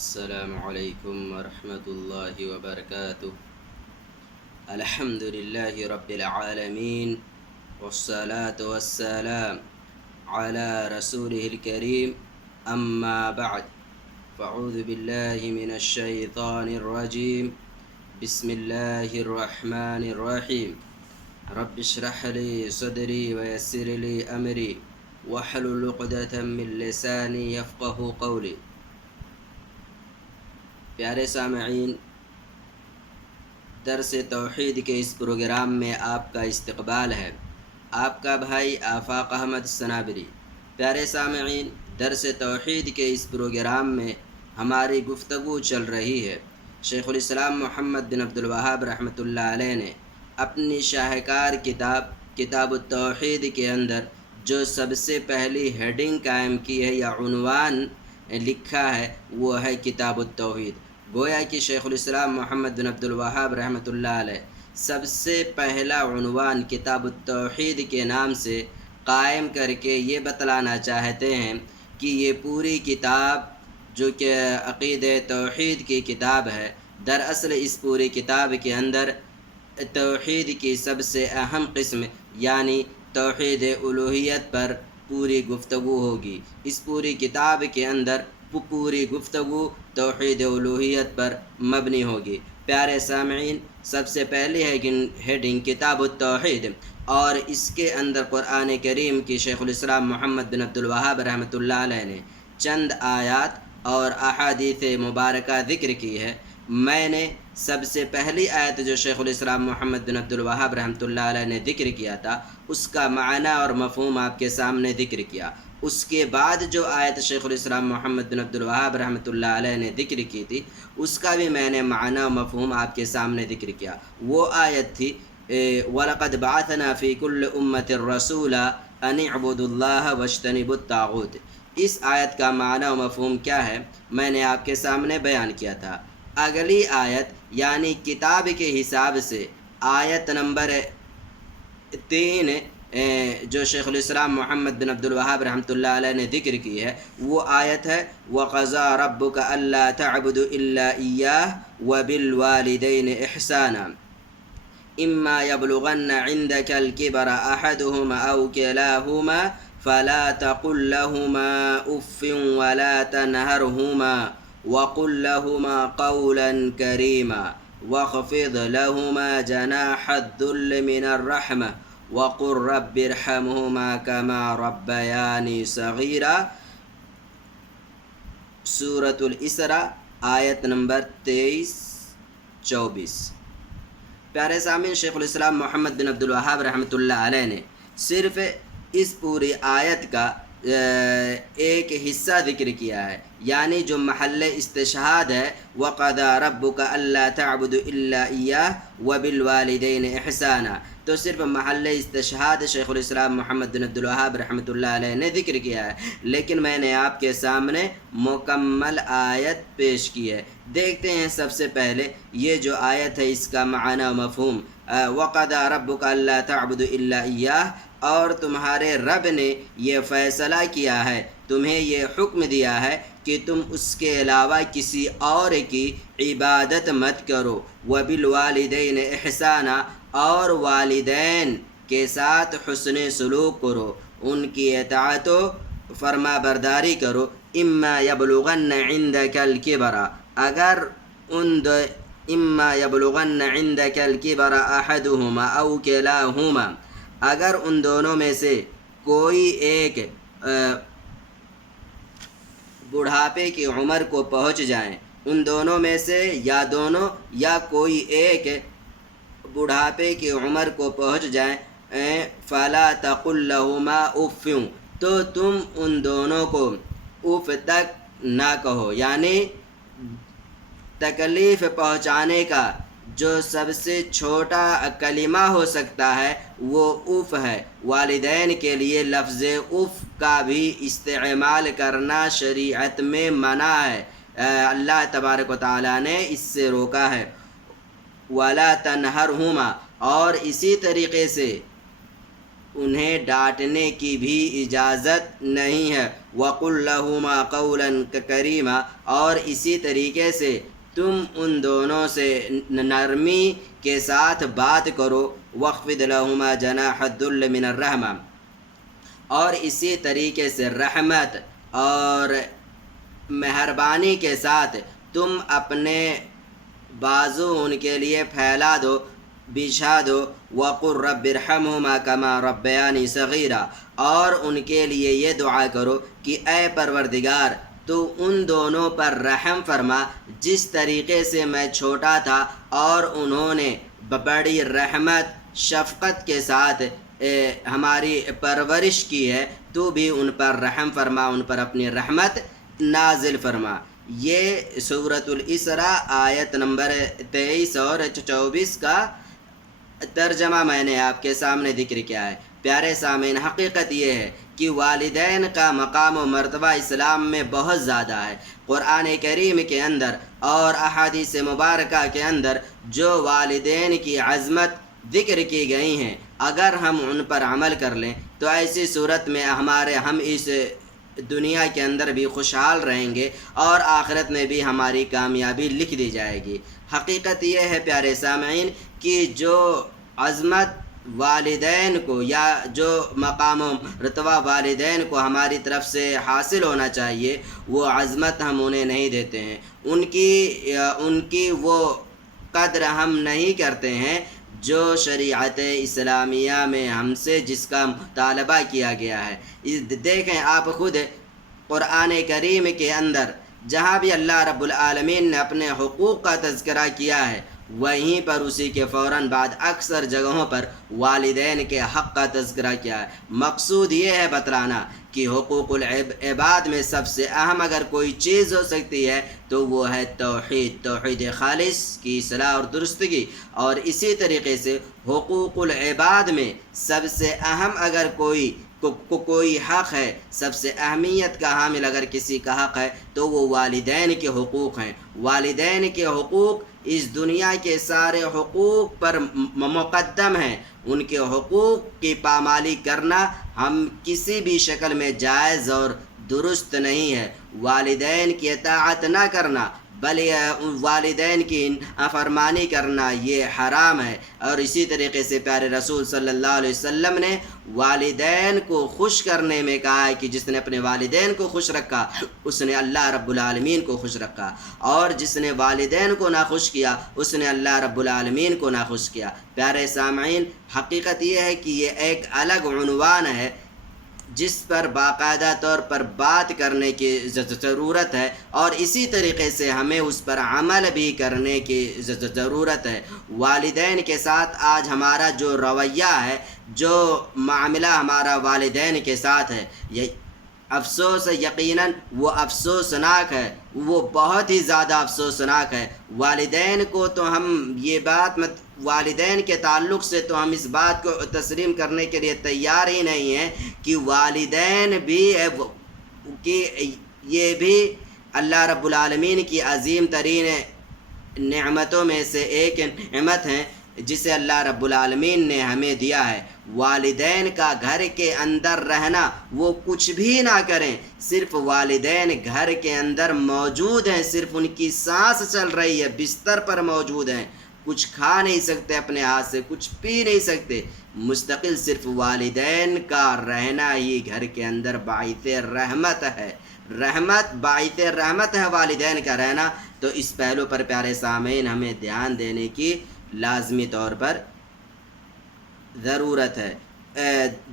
السلام علیکم ورحمۃ اللہ وبرکاتہ۔ الحمد للہ رب العالمین والصلاة والسلام على رسوله الكریم اما بعد فاعوذ باللہ من الشیطان الرجیم بسم اللہ الرحمن الرحیم رب اشرح لی صدری ویسر لی امری واحلل عقدۃ من لسانی یفقہوا قولی۔ پیارے سامعین، درس توحید کے اس پروگرام میں آپ کا استقبال ہے۔ آپ کا بھائی آفاق احمد صنابری۔ پیارے سامعین، درس توحید کے اس پروگرام میں ہماری گفتگو چل رہی ہے۔ شیخ الاسلام محمد بن عبد الوہاب رحمۃ اللہ علیہ نے اپنی شاہکار کتاب التوحید کے اندر جو سب سے پہلی ہیڈنگ قائم کی ہے یا عنوان لکھا ہے وہ ہے کتاب التوحید۔ گویا کہ شیخ الاسلام محمد بن عبد الوہاب رحمۃ اللہ علیہ سب سے پہلا عنوان کتاب التوحید کے نام سے قائم کر کے یہ بتلانا چاہتے ہیں کہ یہ پوری کتاب جو کہ عقیدہ توحید کی کتاب ہے، دراصل اس پوری کتاب کے اندر توحید کی سب سے اہم قسم یعنی توحید الوہیت پر پوری گفتگو ہوگی۔ اس پوری کتاب کے اندر پوری گفتگو توحید الوہیت پر مبنی ہوگی۔ پیارے سامعین، سب سے پہلی ہیڈنگ کتاب التوحید، اور اس کے اندر قرآن کریم کی شیخ الاسلام محمد بن عبد الوہاب رحمۃ اللہ علیہ نے چند آیات اور احادیث مبارکہ ذکر کی ہے۔ میں نے سب سے پہلی آیت جو شیخ الاسلام محمد بن عبد الوہاب رحمۃ اللہ علیہ نے ذکر کیا تھا اس کا معنی اور مفہوم آپ کے سامنے ذکر کیا۔ اس کے بعد جو آیت شیخ الاسلام محمد بن عبد الوہاب رحمۃ اللہ علیہ نے ذکر کی تھی اس کا بھی میں نے معنی و مفہوم آپ کے سامنے ذکر کیا۔ وہ آیت تھی وَلَقَدْ بَعَثْنَا فِي كُلِّ أُمَّةٍ رَسُولًا أَنِ اعْبُدُوا اللَّهَ وَاجْتَنِبُوا الطَّاغُوتَ۔ اس آیت کا معنی و مفہوم کیا ہے میں نے آپ کے سامنے بیان کیا تھا۔ اگلی آیت یعنی کتاب کے حساب سے آیت نمبر 3 جو شیخ الاسلام محمد بن عبد الوہاب رحمۃ اللہ علیہ نے ذکر کی ہے وہ آیت ہے وَقَضَىٰ رَبُّكَ أَلَّا تَعْبُدُوا إِلَّا إِيَّاهُ وَبِالْوَالِدَيْنِ إِحْسَانًا إِمَّا يَبْلُغَنَّ عِندَكَ الْكِبَرَ أَحَدُهُمَا أَوْ كِلَاهُمَا فَلَا تَقُل لَّهُمَا أُفٍّ وَلَا تَنْهَرْهُمَا وَقُل لَّهُمَا قَوْلًا كَرِيمًا وَاخْفِضْ لَهُمَا جَنَاحَ الذُّلِّ مِنَ الرَّحْمَةِ وَقُل رَّبِّ ارْحَمْهُمَا كَمَا رَبَّيَانِي صَغِيرًا۔ سورۃ الاسراء آیت نمبر 23-24۔ پیارے سامعین، شیخ الاسلام محمد بن عبد الوہاب رحمۃ اللہ علیہ نے صرف اس پوری آیت کا ایک حصہ ذکر کیا ہے، یعنی جو محل استشہاد ہے وَقَضَىٰ رَبُّكَ أَلَّا تَعْبُدُوا إِلَّا إِيَّاهُ وَبِالْوَالِدَيْنِ إِحْسَانًا، تو صرف محل استشہاد شیخ الاسلام محمد بن عبد الوہاب رحمۃ اللہ علیہ نے ذکر کیا ہے، لیکن میں نے آپ کے سامنے مکمل آیت پیش کی ہے۔ دیکھتے ہیں سب سے پہلے یہ جو آیت ہے اس کا معنی و مفہوم۔ وَقَضَىٰ رَبُّكَ أَلَّا تَعْبُدُوا إِلَّا إِيَّاهُ، اور تمہارے رب نے یہ فیصلہ کیا ہے، تمہیں یہ حکم دیا ہے کہ تم اس کے علاوہ کسی اور کی عبادت مت کرو۔ وَبِالْوَالِدَيْنِ إِحْسَانًا، اور والدین کے ساتھ حسن سلوک کرو، ان کی اطاعت و فرما برداری کرو۔ اما یبلغن عندک الکبر، اگر اما یبلغن عندک الکبر احدہما او کلاہما، اگر ان دونوں میں سے کوئی ایک بڑھاپے کی عمر کو پہنچ جائیں، ان دونوں میں سے یا دونوں یا کوئی ایک بڑھاپے کی عمر کو پہنچ جائیں فَلَا تَقُل لَّهُمَا أُفٍّ، تو تم ان دونوں کو اف تک نہ کہو، یعنی تکلیف پہنچانے کا جو سب سے چھوٹا کلمہ ہو سکتا ہے وہ اف ہے۔ والدین کے لیے لفظ اف کا بھی استعمال کرنا شریعت میں منع ہے، اللہ تبارک و تعالیٰ نے اس سے روکا ہے۔ وَلَا تَنْهَرْهُمَا، اور اسی طریقے سے انہیں ڈانٹنے کی بھی اجازت نہیں ہے۔ وَقُلْ لَهُمَا قَوْلًا كَرِيمًا، اور اسی طریقے سے تم ان دونوں سے نرمی کے ساتھ بات کرو۔ وَاخْفِضْ لَهُمَا جَنَاحَ الذُّلِّ مِنَ الرَّحْمَةِ، اور اسی طریقے سے رحمت اور مہربانی کے ساتھ تم اپنے بازو ان کے لیے پھیلا دو، بچھا دو۔ وَقُلْ رَبِّ ارْحَمْهُمَا كَمَا رَبَّيَانِي صَغِيرًا، اور ان کے لیے یہ دعا کرو کہ اے پروردگار تو ان دونوں پر رحم فرما جس طریقے سے میں چھوٹا تھا اور انہوں نے بڑی رحمت شفقت کے ساتھ ہماری پرورش کی ہے، تو بھی ان پر رحم فرما، ان پر اپنی رحمت نازل فرما۔ یہ سورۃ الاسراء آیت نمبر 23 اور 24 کا ترجمہ میں نے آپ کے سامنے ذکر کیا ہے۔ پیارے سامعین، حقیقت یہ ہے کہ والدین کا مقام و مرتبہ اسلام میں بہت زیادہ ہے۔ قرآن کریم کے اندر اور احادیث مبارکہ کے اندر جو والدین کی عظمت ذکر کی گئی ہیں، اگر ہم ان پر عمل کر لیں تو ایسی صورت میں ہم اس دنیا کے اندر بھی خوشحال رہیں گے اور آخرت میں بھی ہماری کامیابی لکھ دی جائے گی۔ حقیقت یہ ہے پیارے سامعین کہ جو عظمت والدین کو یا جو مقام و رتبہ والدین کو ہماری طرف سے حاصل ہونا چاہیے، وہ عظمت ہم انہیں نہیں دیتے ہیں، ان کی وہ قدر ہم نہیں کرتے ہیں جو شریعت اسلامیہ میں ہم سے جس کا مطالبہ کیا گیا ہے۔ دیکھیں آپ خود قرآن کریم کے اندر جہاں بھی اللہ رب العالمین نے اپنے حقوق کا تذکرہ کیا ہے، وہیں پر اسی کے فوراً بعد اکثر جگہوں پر والدین کے حق کا تذکرہ کیا ہے۔ مقصود یہ ہے بتلانا کہ حقوق العباد میں سب سے اہم اگر کوئی چیز ہو سکتی ہے تو وہ ہے توحید خالص کی اصلاح اور درستگی، اور اسی طریقے سے حقوق العباد میں سب سے اہم اگر کوئی حق ہے، سب سے اہمیت کا حامل اگر کسی کا حق ہے تو وہ والدین کے حقوق ہیں۔ والدین کے حقوق اس دنیا کے سارے حقوق پر مقدم ہیں۔ ان کے حقوق کی پامالی کرنا ہم کسی بھی شکل میں جائز اور درست نہیں ہے۔ والدین کی اطاعت نہ کرنا بلکہ والدین کی نافرمانی کرنا یہ حرام ہے۔ اور اسی طریقے سے پیارے رسول صلی اللہ علیہ وسلم نے والدین کو خوش کرنے میں کہا ہے کہ جس نے اپنے والدین کو خوش رکھا اس نے اللہ رب العالمین کو خوش رکھا، اور جس نے والدین کو ناخوش کیا اس نے اللہ رب العالمین کو ناخوش کیا۔ پیارے سامعین، حقیقت یہ ہے کہ یہ ایک الگ عنوان ہے جس پر باقاعدہ طور پر بات کرنے کی ضرورت ہے، اور اسی طریقے سے ہمیں اس پر عمل بھی کرنے کی ضرورت ہے۔ والدین کے ساتھ آج ہمارا جو رویہ ہے، جو معاملہ ہمارا والدین کے ساتھ ہے، یہ افسوس یقیناً وہ افسوسناک ہے، وہ بہت ہی زیادہ افسوسناک ہے۔ والدین کو تو ہم والدین کے تعلق سے تو ہم اس بات کو تسلیم کرنے کے لیے تیار ہی نہیں ہیں کہ والدین بھی یہ بھی اللہ رب العالمین کی عظیم ترین نعمتوں میں سے ایک نعمت ہیں جسے اللہ رب العالمین نے ہمیں دیا ہے۔ والدین کا گھر کے اندر رہنا، وہ کچھ بھی نہ کریں، صرف والدین گھر کے اندر موجود ہیں، صرف ان کی سانس چل رہی ہے، بستر پر موجود ہیں، کچھ کھا نہیں سکتے اپنے ہاتھ سے، کچھ پی نہیں سکتے، مستقل صرف والدین کا رہنا ہی گھر کے اندر باعث رحمت ہے۔ باعث رحمت ہے والدین کا رہنا۔ تو اس پہلو پر پیارے سامعین ہمیں دھیان دینے کی لازمی طور پر ضرورت ہے۔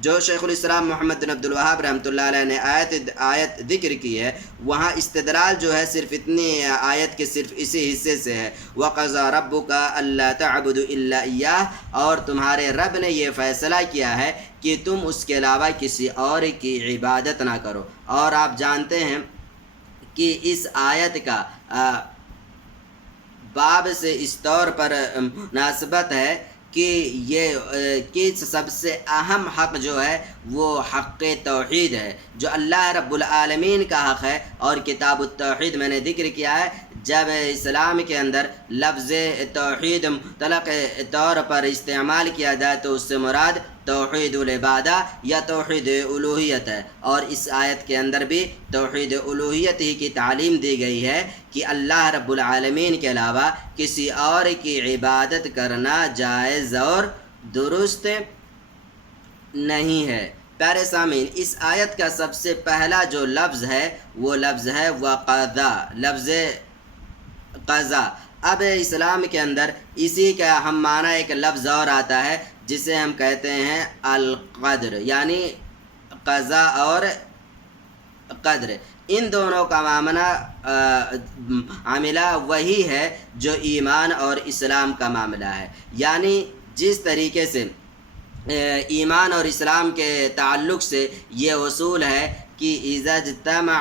جو شیخ الاسلام محمد بن عبد الوہاب رحمۃ اللہ علیہ نے آیت ذکر کی ہے، وہاں استدلال جو ہے صرف اتنی آیت کے صرف اسی حصے سے ہے، وَقَضَىٰ رَبُّكَ أَلَّا تَعْبُدُوا إِلَّا إِيَّاهُ، اور تمہارے رب نے یہ فیصلہ کیا ہے کہ تم اس کے علاوہ کسی اور کی عبادت نہ کرو۔ اور آپ جانتے ہیں کہ اس آیت کا باب سے اس طور پر مناسبت ہے کہ سب سے اہم حق جو ہے وہ حق توحید ہے، جو اللہ رب العالمین کا حق ہے۔ اور کتاب التوحید میں نے ذکر کیا ہے، جب اسلام کے اندر لفظ توحید مطلق طور پر استعمال کیا جائے تو اس سے مراد توحید العبادہ یا توحید الوہیت ہے، اور اس آیت کے اندر بھی توحید الوہیت ہی کی تعلیم دی گئی ہے کہ اللہ رب العالمین کے علاوہ کسی اور کی عبادت کرنا جائز اور درست نہیں ہے۔ پیارے سامعین، اس آیت کا سب سے پہلا جو لفظ ہے وہ لفظ ہے وقضا، لفظ قضا۔ اب اسلام کے اندر اسی کا ہم معنی ایک لفظ اور آتا ہے جسے ہم کہتے ہیں القدر، یعنی قضا اور قدر۔ ان دونوں کا معاملہ وہی ہے جو ایمان اور اسلام کا معاملہ ہے، یعنی جس طریقے سے ایمان اور اسلام کے تعلق سے یہ اصول ہے کہ اذا اجتمع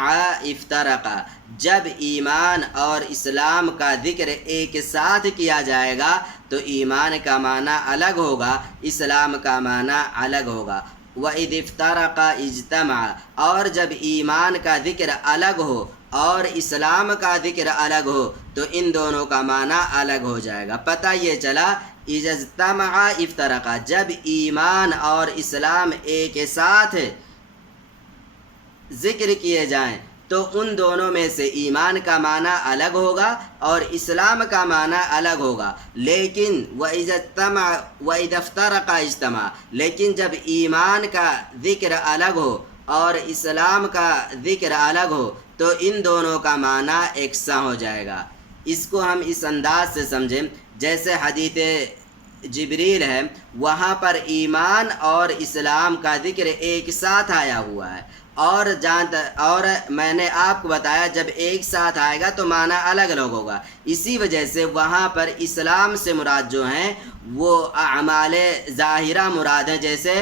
افترقا، جب ایمان اور اسلام کا ذکر ایک ساتھ کیا جائے گا تو ایمان کا معنی الگ ہوگا، اسلام کا معنی الگ ہوگا۔ وَإِذِ افْتَرَقَ اجْتَمَعَ، اور جب ایمان کا ذکر الگ ہو اور اسلام کا ذکر الگ ہو تو ان دونوں کا معنی الگ ہو جائے گا۔ پتہ یہ چلا اِذَا اجْتَمَعَ افترقا، جب ایمان اور اسلام ایک ساتھ ذکر کیے جائیں تو ان دونوں میں سے ایمان کا معنی الگ ہوگا اور اسلام کا معنی الگ ہوگا، لیکن وَإِذَا افْتَرَقَ اجْتَمَعَ، لیکن جب ایمان کا ذکر الگ ہو اور اسلام کا ذکر الگ ہو تو ان دونوں کا معنی یکساں ہو جائے گا۔ اس کو ہم اس انداز سے سمجھیں جیسے حدیث جبریل ہے، وہاں پر ایمان اور اسلام کا ذکر ایک ساتھ آیا ہوا ہے، اور میں نے آپ کو بتایا جب ایک ساتھ آئے گا تو معنی الگ الگ ہوگا۔ اسی وجہ سے وہاں پر اسلام سے مراد جو ہیں وہ اعمال ظاہرہ مراد ہیں، جیسے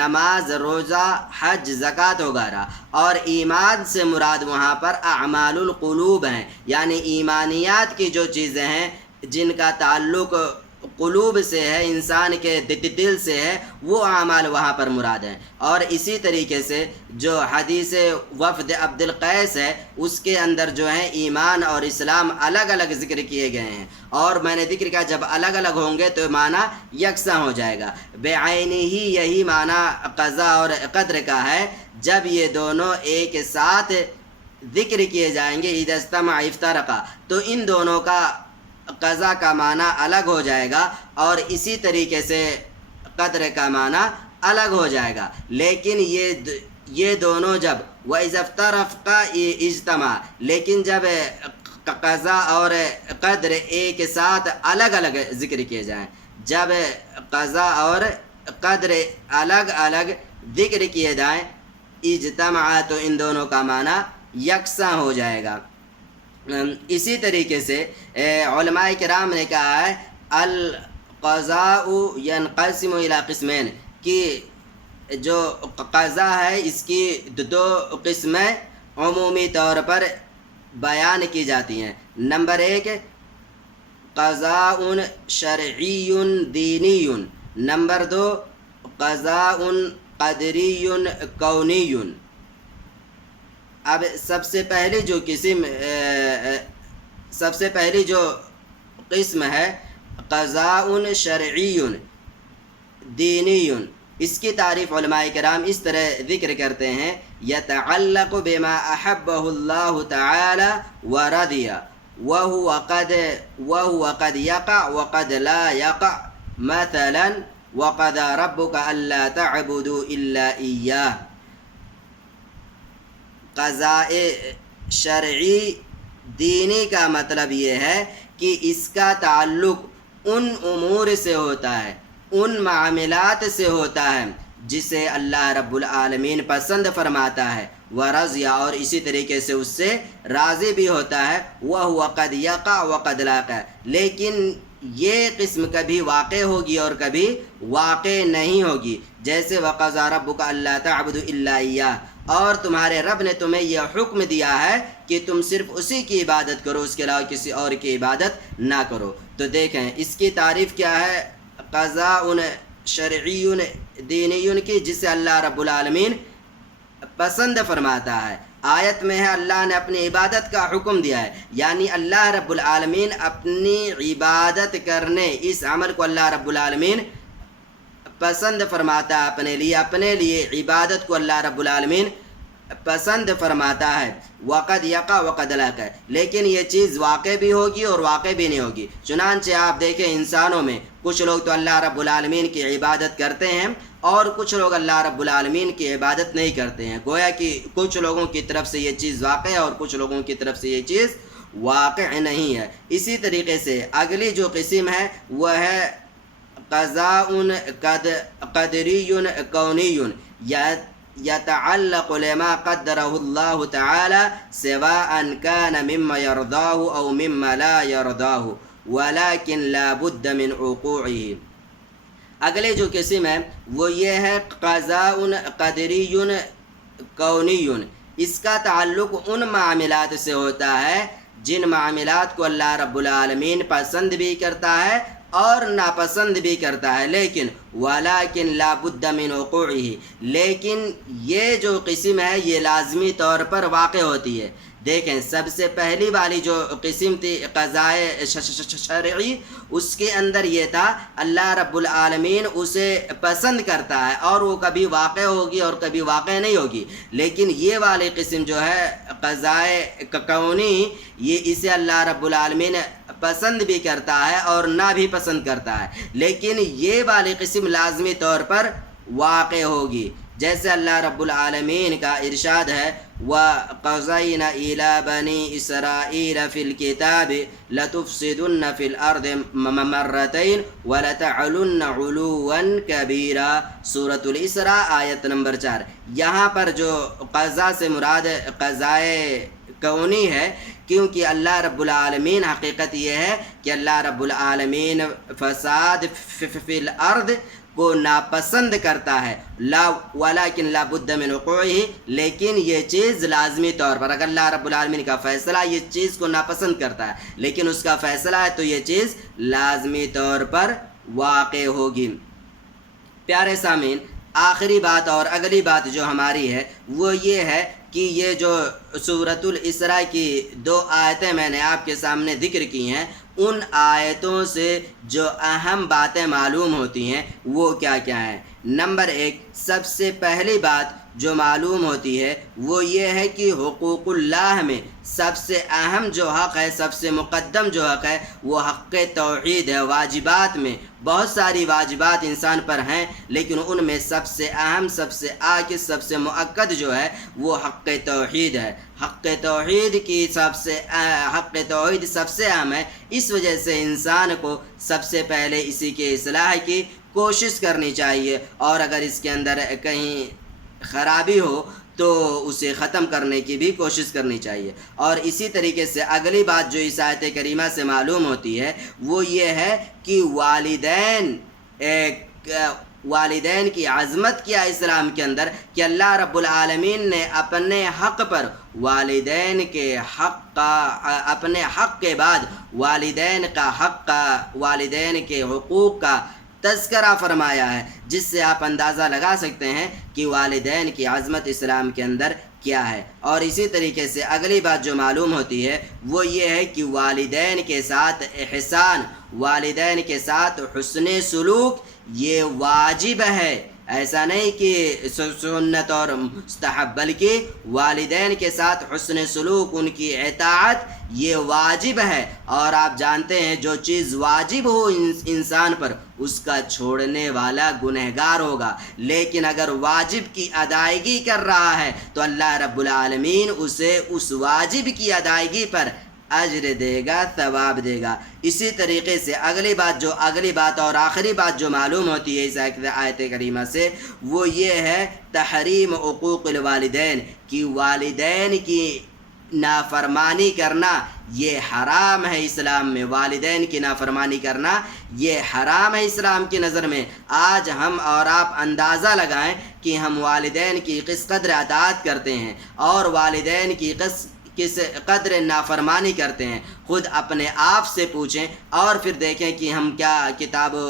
نماز، روزہ، حج، زکوٰۃ وغیرہ، اور ایمان سے مراد وہاں پر اعمال القلوب ہیں، یعنی ایمانیات کی جو چیزیں ہیں جن کا تعلق قلوب سے ہے، انسان کے دل سے ہے، وہ اعمال وہاں پر مراد ہیں۔ اور اسی طریقے سے جو حدیث وفد عبد القیس ہے اس کے اندر جو ہے ایمان اور اسلام الگ الگ ذکر کیے گئے ہیں، اور میں نے ذکر کیا جب الگ الگ ہوں گے تو معنی یکساں ہو جائے گا۔ بعینی ہی یہی معنی قضا اور قدر کا ہے، جب یہ دونوں ایک ساتھ ذکر کیے جائیں گے اذا اجتمع افترقا، تو ان دونوں کا قضا کا معنی الگ ہو جائے گا اور اسی طریقے سے قدر کا معنی الگ ہو جائے گا۔ لیکن یہ دونوں جب وَإِذَا افْتَرَقَا اجْتَمَعَ، لیکن جب قضا اور قدر ایک ساتھ الگ الگ ذکر کیے جائیں، جب قضا اور قدر الگ الگ ذکر کیے جائیں اجتماع، تو ان دونوں کا معنی یکساں ہو جائے گا۔ اسی طریقے سے علماء کرام نے کہا ہے القضاء ينقسم الى قسمین، کہ جو قضا ہے اس کی دو قسمیں عمومی طور پر بیان کی جاتی ہیں۔ نمبر ایک قضاء شرعی دینی، نمبر دو قضاء قدری کونی۔ اب سب سے پہلی جو قسم ہے قضاء شرعی دینی، اس کی تعریف علماء کرام اس طرح ذکر کرتے ہیں یتعلق بما احبہ اللہ تعالی ورضی وهو قد یقع وقد لا یقع، مثلا وقضى ربك الا تعبدوا الا ایاہ۔ قضاء شرعی دینی کا مطلب یہ ہے کہ اس کا تعلق ان امور سے ہوتا ہے، ان معاملات سے ہوتا ہے جسے اللہ رب العالمین پسند فرماتا ہے، ورضی، اور اسی طریقے سے اس سے راضی بھی ہوتا ہے، وَهُوَ قَدْ يَقَعْ وَقَدْ لَا يَقَعْ، لیکن یہ قسم کبھی واقع ہوگی اور کبھی واقع نہیں ہوگی، جیسے وَقَضَىٰ رَبُّكَ أَلَّا تَعْبُدُوا إِلَّا إِيَّاهُ، اور تمہارے رب نے تمہیں یہ حکم دیا ہے کہ تم صرف اسی کی عبادت کرو، اس کے علاوہ کسی اور کی عبادت نہ کرو۔ تو دیکھیں اس کی تعریف کیا ہے، قضاء شرعی دینی کی، جسے اللہ رب العالمین پسند فرماتا ہے۔ آیت میں ہے اللہ نے اپنی عبادت کا حکم دیا ہے، یعنی اللہ رب العالمین اپنی عبادت کرنے، اس عمل کو اللہ رب العالمین پسند فرماتا ہے اپنے لیے عبادت کو اللہ رب العالمین پسند فرماتا ہے، وقد یقع وقد لق ہے، لیکن یہ چیز واقع بھی ہوگی اور واقع بھی نہیں ہوگی۔ چنانچہ آپ دیکھیں انسانوں میں کچھ لوگ تو اللہ رب العالمین کی عبادت کرتے ہیں اور کچھ لوگ اللہ رب العالمین کی عبادت نہیں کرتے ہیں، گویا کہ کچھ لوگوں کی طرف سے یہ چیز واقع ہے اور کچھ لوگوں کی طرف سے یہ چیز واقع نہیں ہے۔ اسی طریقے سے اگلی جو قسم ہے وہ ہے قضاء قدری کونی يتعلق لما قدره الله تعالى سواء كان مما يرضاه أو مما لا يرضاه ولكن لا بد من وقوعه۔ اگلے جو قسم ہے وہ یہ ہے قضاء قدری کونی، اس کا تعلق ان معاملات سے ہوتا ہے جن معاملات کو اللہ رب العالمین پسند بھی کرتا ہے اور ناپسند بھی کرتا ہے، لیکن وَلَكِنْ لَا بُدَّ مِنْ وُقُوعِهِ، لیکن یہ جو قسم ہے یہ لازمی طور پر واقع ہوتی ہے۔ دیکھیں سب سے پہلی والی جو قسم تھی قضائے شرعی، اس کے اندر یہ تھا اللہ رب العالمین اسے پسند کرتا ہے اور وہ کبھی واقع ہوگی اور کبھی واقع نہیں ہوگی، لیکن یہ والی قسم جو ہے قضائے کونی، یہ اسے اللہ رب العالمین پسند بھی کرتا ہے اور نہ بھی پسند کرتا ہے، لیکن یہ والی قسم لازمی طور پر واقع ہوگی۔ جیسے اللہ رب العالمین کا ارشاد ہے وَقَضَيْنَا إِلَى بَنِي إِسْرَائِيلَ فِي الْكِتَابِ لَتُفْسِدُنَّ فِي الْأَرْضِ مَرَّتَيْنِ وَلَتَعْلُنَّ عُلُوًّا كَبِيرًا، سورۃ الاسراء آیت نمبر 4۔ یہاں پر جو قضا سے مراد قضائے کونی ہے، کیونکہ اللہ رب العالمین حقیقت یہ ہے کہ اللہ رب العالمین فساد فی الارض کو ناپسند کرتا ہے، ولیکن لا بد من وقوعہ، لیکن یہ چیز لازمی طور پر اگر اللہ رب العالمین کا فیصلہ یہ چیز کو ناپسند کرتا ہے لیکن اس کا فیصلہ ہے تو یہ چیز لازمی طور پر واقع ہوگی۔ پیارے سامعین، آخری بات اور اگلی بات جو ہماری ہے وہ یہ ہے کہ یہ جو سورۃ الاسراء کی 2 آیتیں میں نے آپ کے سامنے ذکر کی ہیں، ان آیتوں سے جو اہم باتیں معلوم ہوتی ہیں وہ کیا کیا ہیں؟ نمبر 1، سب سے پہلی بات جو معلوم ہوتی ہے وہ یہ ہے کہ حقوق اللہ میں سب سے اہم جو حق ہے، سب سے مقدم جو حق ہے وہ حق توحید ہے۔ واجبات میں بہت ساری واجبات انسان پر ہیں، لیکن ان میں سب سے اہم، سب سے آکد، سب سے مؤکد جو ہے وہ حق توحید ہے۔ حق توحید سب سے اہم ہے، اس وجہ سے انسان کو سب سے پہلے اسی کے اصلاح کی کوشش کرنی چاہیے، اور اگر اس کے اندر کہیں خرابی ہو تو اسے ختم کرنے کی بھی کوشش کرنی چاہیے۔ اور اسی طریقے سے اگلی بات جو اس آیت کریمہ سے معلوم ہوتی ہے وہ یہ ہے کہ والدین کی عظمت کیا اسلام کے اندر، کہ اللہ رب العالمین نے اپنے حق پر والدین کے حق کا، اپنے حق کے بعد والدین کے حقوق کا تذکرہ فرمایا ہے، جس سے آپ اندازہ لگا سکتے ہیں کہ والدین کی عظمت اسلام کے اندر کیا ہے۔ اور اسی طریقے سے اگلی بات جو معلوم ہوتی ہے وہ یہ ہے کہ والدین کے ساتھ احسان، والدین کے ساتھ حسن سلوک یہ واجب ہے، ایسا نہیں کہ سنت اور مستحب، بلکہ والدین کے ساتھ حسن سلوک، ان کی اطاعت یہ واجب ہے۔ اور آپ جانتے ہیں جو چیز واجب ہو انسان پر اس کا چھوڑنے والا گنہگار ہوگا، لیکن اگر واجب کی ادائیگی کر رہا ہے تو اللہ رب العالمین اسے اس واجب کی ادائیگی پر اجر دے گا، ثواب دے گا۔ اسی طریقے سے اگلی بات اور آخری بات جو معلوم ہوتی ہے اس آیت کریمہ سے وہ یہ ہے تحریم حقوق الوالدین، کہ والدین کی نافرمانی کرنا یہ حرام ہے اسلام میں، والدین کی نافرمانی کرنا یہ حرام ہے اسلام کی نظر میں۔ آج ہم اور آپ اندازہ لگائیں کہ ہم والدین کی کس قدر اطاعت کرتے ہیں اور والدین کی کس قدر نافرمانی کرتے ہیں، خود اپنے آپ سے پوچھیں اور پھر دیکھیں کہ ہم کیا کتاب و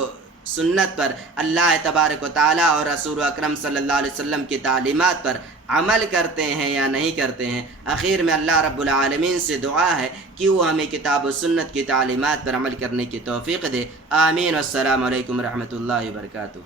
سنت پر، اللہ تبارک و تعالیٰ اور رسول اکرم صلی اللہ علیہ وسلم کی تعلیمات پر عمل کرتے ہیں یا نہیں کرتے ہیں۔ اخیر میں اللہ رب العالمین سے دعا ہے کہ وہ ہمیں کتاب و سنت کی تعلیمات پر عمل کرنے کی توفیق دے۔ آمین۔ والسلام علیکم ورحمۃ اللہ وبرکاتہ۔